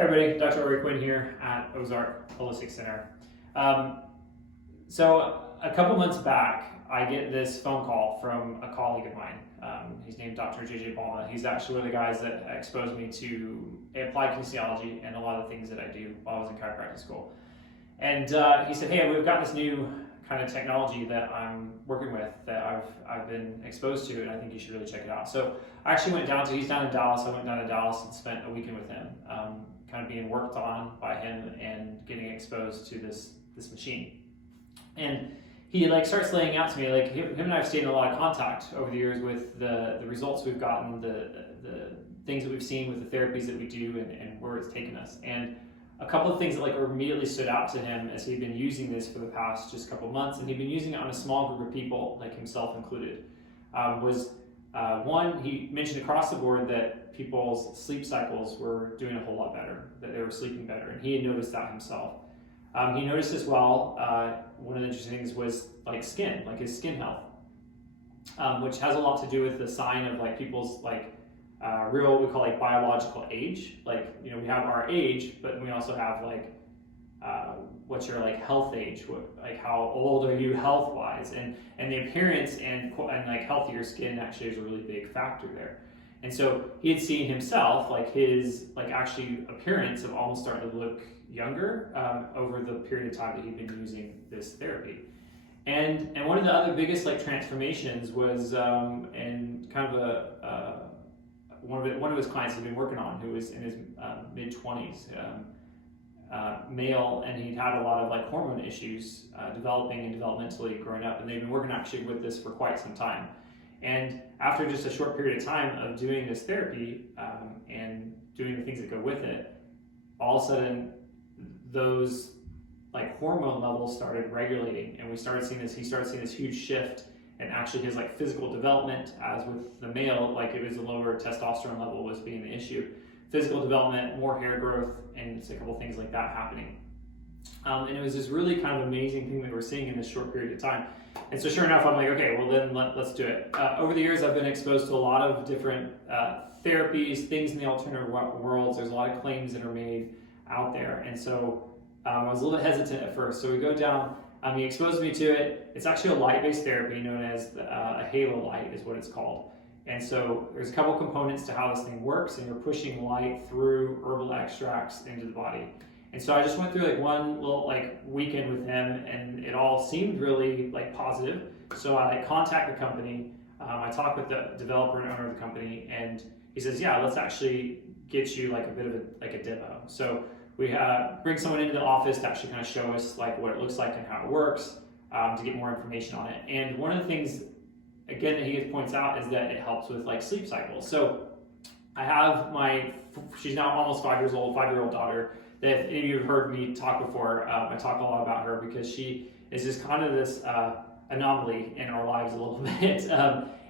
Hey everybody, Dr. Quinn here at Ozark Holistic Center. So a couple months back, I get this phone call from a colleague of mine. He's named Dr. JJ Balma. He's actually one of the guys that exposed me to applied kinesiology and a lot of the things that I do while I was in chiropractic school. And he said, hey, we've got this new kind of technology that I'm working with that I've been exposed to, and I think you should really check it out. So I actually went down to, he's down in Dallas, I went down to Dallas and spent a weekend with him, kind of being worked on by him and getting exposed to this machine. And he starts laying out to me, him and I have stayed in a lot of contact over the years with the results we've gotten, the things that we've seen with the therapies that we do and where it's taken us. And a couple of things that immediately stood out to him as he'd been using this for the past just couple months, and he'd been using it on a small group of people, like himself included, was one, he mentioned across the board that people's sleep cycles were doing a whole lot better, that they were sleeping better, and he had noticed that himself. He noticed as well, one of the interesting things was skin, his skin health, which has a lot to do with the sign of people's real, what we call biological age. We have our age, but we also have what's your health age, how old are you health wise, and the appearance and healthier skin actually is a really big factor there. And so he had seen himself his actually appearance of almost starting to look younger over the period of time that he'd been using this therapy. And one of the other biggest transformations was and kind of one of his clients had been working on, who was in his mid-20s, male, and he'd had a lot of hormone issues developing and developmentally growing up, and they've been working actually with this for quite some time. And after just a short period of time of doing this therapy and doing the things that go with it, all of a sudden those hormone levels started regulating, and he started seeing this huge shift. And actually his physical development, as with the male, it was a lower testosterone level was being the issue. Physical development, more hair growth, and a couple things like that happening. And it was this really kind of amazing thing that we're seeing in this short period of time. And so sure enough, I'm okay, well then let's do it. Over the years, I've been exposed to a lot of different therapies, things in the alternative worlds. There's a lot of claims that are made out there. And so I was a little bit hesitant at first. So we go down. He exposed me to it. It's actually a light-based therapy known as a Halo Light is what it's called. And so there's a couple components to how this thing works, and you're pushing light through herbal extracts into the body. And so I just went through one little weekend with him, and it all seemed really positive. So I contact the company. I talked with the developer and owner of the company, and he says, yeah, let's actually get you a bit of a demo. So we bring someone into the office to actually kind of show us what it looks like and how it works, to get more information on it. And one of the things, again, that he points out is that it helps with sleep cycles. So I have she's now almost 5 years old, 5-year-old daughter, that if any of you have heard me talk before, I talk a lot about her because she is just kind of this anomaly in our lives a little bit.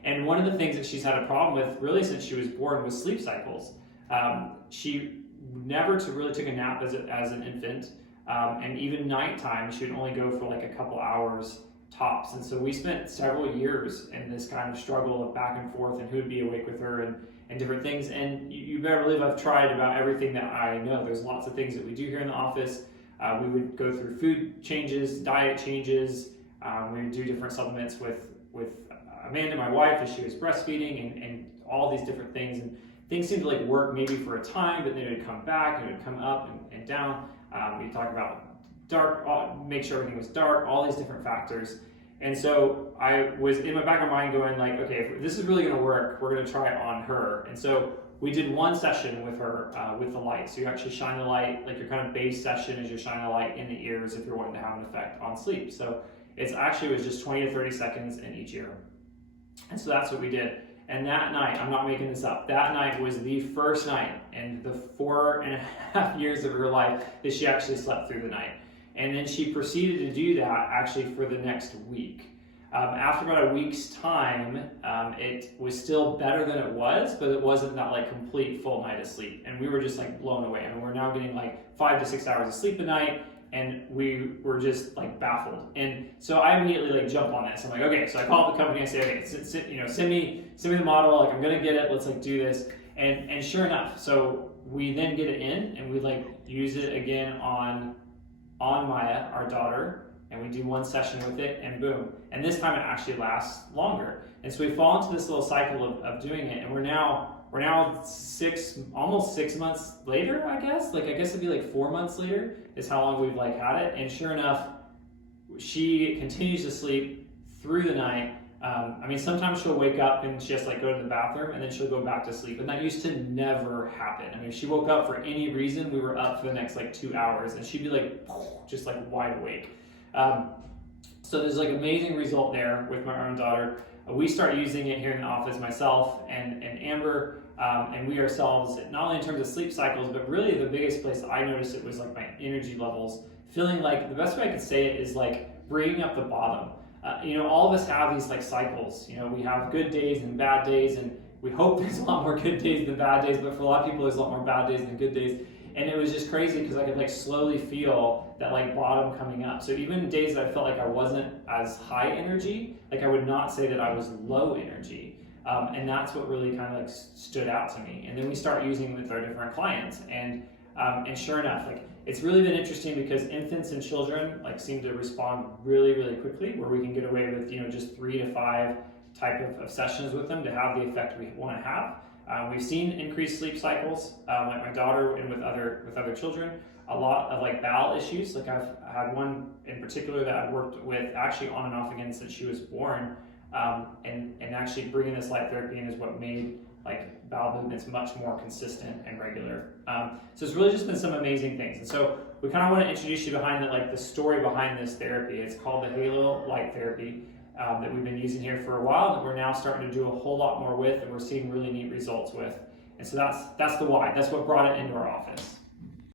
And one of the things that she's had a problem with really since she was born was sleep cycles. She never really took a nap as an infant, and even nighttime she would only go for a couple hours tops. And so we spent several years in this kind of struggle of back and forth and who would be awake with her and different things. And you better believe I've tried about everything that I know. There's lots of things that we do here in the office. We would go through food changes, diet changes. We would do different supplements with Amanda, my wife, as she was breastfeeding, and all these different things. And things seemed to work maybe for a time, but then it would come back and it would come up and down. We talk about dark, make sure everything was dark, all these different factors. And so I was in my back of my mind going okay, if this is really going to work, we're going to try it on her. And so we did one session with her with the light. So you actually shine the light, your kind of base session is you're shining the light in the ears if you're wanting to have an effect on sleep. So it was just 20 to 30 seconds in each ear. And so that's what we did. And that night, I'm not making this up, that night was the first night in the 4.5 years of her life that she actually slept through the night. And then she proceeded to do that actually for the next week. After about a week's time, it was still better than it was, but it wasn't that complete full night of sleep. And we were just blown away. I mean, we're now getting 5 to 6 hours of sleep a night, and we were just baffled. And so I immediately jumped on this. I'm okay, so I called the company and I say, okay, send me the model, I'm gonna get it, let's do this. And sure enough, so we then get it in and we like use it again on Maya, our daughter, and we do one session with it, and boom. And this time it actually lasts longer. And so we fall into this little cycle of doing it, and we're now almost 6 months later, I guess. Like, I guess it'd be like 4 months later is how long we've like had it. And sure enough, she continues to sleep through the night. I mean, sometimes she'll wake up and she has to like go to the bathroom, and then she'll go back to sleep. And that used to never happen. I mean, if she woke up for any reason, we were up for the next like 2 hours, and she'd be like, just like wide awake. So there's like amazing result there with my own daughter. We start using it here in the office, myself and Amber, and we ourselves, not only in terms of sleep cycles, but really the biggest place I noticed it was like my energy levels, feeling like, the best way I could say it is like bringing up the bottom. All of us have these like cycles. We have good days and bad days, and we hope there's a lot more good days than bad days, but for a lot of people there's a lot more bad days than good days. And it was just crazy because I could like slowly feel that like bottom coming up. So even days that I felt like I wasn't as high energy, like I would not say that I was low energy. And that's what really kind of like stood out to me. And then we start using it with our different clients, and sure enough, like it's really been interesting because infants and children like seem to respond really, really quickly, where we can get away with just 3 to 5 type of sessions with them to have the effect we want to have. We've seen increased sleep cycles, like my daughter and with other children. A lot of like bowel issues. Like I've had one in particular that I've worked with actually on and off again since she was born, and actually bringing this light therapy in is what made like bowel movements much more consistent and regular. So it's really just been some amazing things. And so we kind of want to introduce you behind the story behind this therapy. It's called the Halo Light Therapy. That we've been using here for a while, that we're now starting to do a whole lot more with, and we're seeing really neat results with. And so that's the why. That's what brought it into our office.